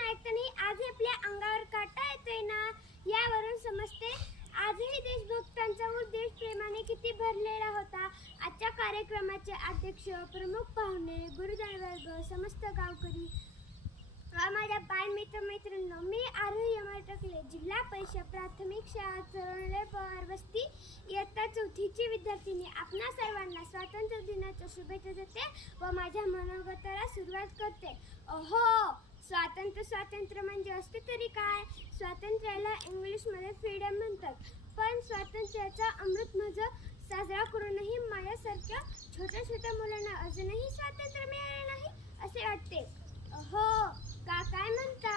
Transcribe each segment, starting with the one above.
ऐकताना आजही आपल्या अंगावर काटा येतोय ना यावरून समजते. आजही देशभक्तांचा उद्देश प्रेमाने किती भरलेला होता. आजच्या कार्यक्रमाचे अध्यक्ष प्रमुख पाहुणे गुरुदार वर्ग समस्त गावकरी व माझ्या बाल मित्र मैत्रिणींनो मी आरोही अमर टकले जिल्हा परिषद प्राथमिक शाळा चरणले पवार वस्ती इयत्ता चौथीची विद्यार्थिनी. आपणा सर्वांना स्वातंत्र्य दिनाच्या शुभेच्छा देते व माझ्या मनोगताला सुरुवात करते. अहो स्वातंत्र्य स्वातंत्र्य म्हणजे असते तरी काय? स्वातंत्र्याला इंग्लिशमध्ये फ्रीडम म्हणतात. पण स्वातंत्र्याचा अमृत मजा साजरा करूनही माझ्यासारख्या छोट्या छोट्या मुलांना अजूनही स्वातंत्र्य मिळाले नाही असे वाटते. हो का काय म्हणता?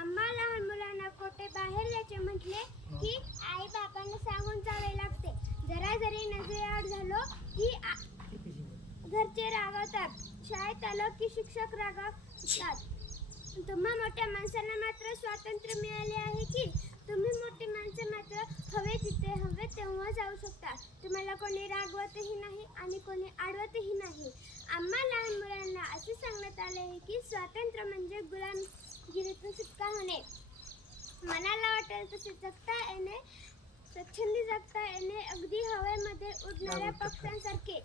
आम्हा लहान मुलांना कोठे बाहेर जायचे म्हटले? की आई बाबांना सांगून जावे लागते. जरा जरी नजरेआड झालो की घरचे रागवतात. शाळेत आलो की शिक्षक रागवतात. तुम्हा मोठ्या माणसांना मात्र स्वातंत्र्य मिळाले आहे की? तुम्ही मोठी माणसं मात्र हवे तिथे हवे तेव्हा जाऊ शकता. तुम्हाला कोणी रागवतही नाही आणि कोणी आडवतही नाही. आम्हा लहान मुलांना असे सांगण्यात आले आहे की स्वातंत्र्य म्हणजे गुलामगिरीतून सुटका होणे. मनाला वाटेल तसे जगता येणे स्वच्छंदी जगता येणे अगदी हवेमध्ये उडणाऱ्या पक्ष्यांसारखे.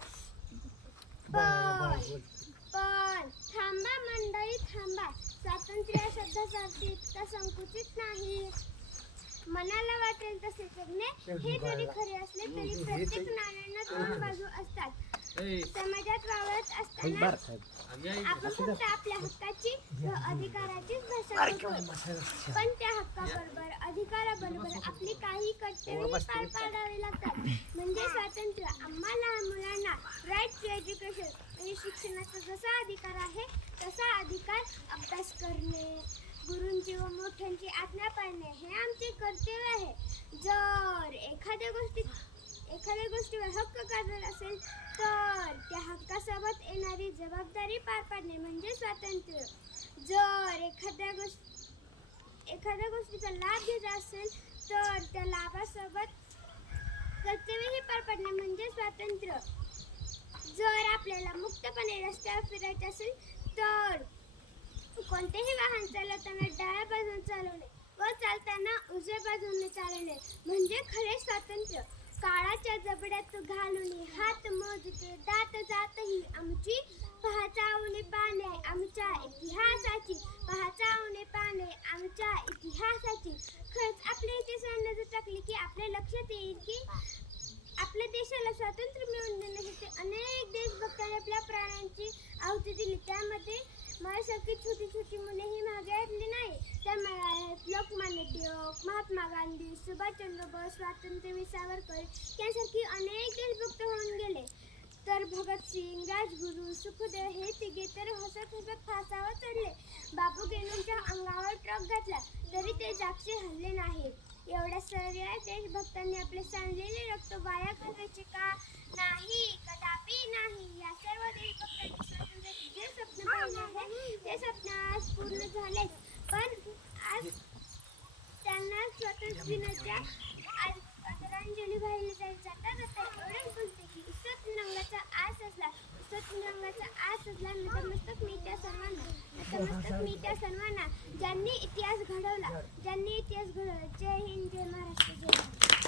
पण पण थांबा मंडळी थांबा. स्वातंत्र्य शब्दाचा अर्थ इतका संकुचित नाही. मनाला वाटेल तसे जगणे हे जरी खरे असले तरी प्रत्येक नाण्याला दोन बाजू असतात. समाजात वावरत असताना आपण फक्त आपल्या हक्काची व अधिकाराचीच भाषा करतो पण त्या हक्काबरोबर अधिकाराबरोबर आपली काही कर्तव्ये पार पाडावी लागतात. म्हणजे स्वातंत्र्य आम्हा लहान मुलांना राईट टू एज्युकेशन म्हणजे शिक्षणाचा जसा अधिकार आहे तसा अधिकार अभ्यास करणे गुरूंची व मोठ्यांची आज्ञा पाळणे हे आमचे कर्तव्य आहे. जर एखाद्या गोष्टीत एखाद्या गोष्टीवर हक्क गाजत असेल तर त्या हक्कासोबत येणारी जबाबदारी पार पाडणे म्हणजे स्वातंत्र्य. जर एखाद्या गोष्ट एखाद्या गोष्टीचा लाभ घ्यायचा असेल तर त्या लाभासोबत कर्तव्यही पार पाडणे म्हणजे स्वातंत्र्य. जर आपल्याला मुक्तपणे रस्त्यावर फिरायचे असेल तर कोणतेही वाहन चालवताना डाव्या बाजूने चालवणे व चालताना उजव्या बाजूने चालवणे म्हणजे खरे स्वातंत्र्य. काळाच्या जबड्यात घालून हात मोजते. दात जातही आमची पहाचावणे पाने. आमच्या इतिहासाची पहाचावणे पाने. आमच्या इतिहासाची खरंच आपल्या इतिहासात नजर टाकली की आपल्या लक्षात येईल की आपल्या देशाला स्वातंत्र्य मिळवून देण्यासाठी अनेक देशभक्तांनी आपल्या प्राण्यांची आहुती दिली. त्यामुळे छोटी छोटी मुले ही मागे हटली नाही. त्यामुळे आहेत लोकमान्य टिळक महात्मा गांधी सुभाषचंद्र बोस स्वातंत्र्यवीर सावरकर यांसारखी अनेक देशभक्त होऊन गेले. तर भगतसिंग राजगुरू सुखदेव हे तिघे तर हसत हसत फासावर चढले. बापू गेनूंच्या अंगावर ट्रक घातला तरी ते जागचे हल्ले नाही. एवढ्या सगळ्या देशभक्तांनी आपले सांडलेले रक्त वाया करायचे का? नाही कदापि नाही या सर्व देशभक्तांनी स्वातंत्र्याचे जे स्वप्न पाहिले आहे ते स्वप्न आज पूर्ण झाले पण आज त्यांना स्वातंत्र्य आदरांजली वाहिली जाईल. जाता जाता एवढंच बोलते की उसत रंगाचा आस असला उसत रंगाचा आस असला नतमस्तक मी त्या सर्वांना नतमस्तक मी त्या सर्वांना ज्यांनी इतिहास घडवला ज्यांनी इतिहास घडवला. जय हिंद जय महाराज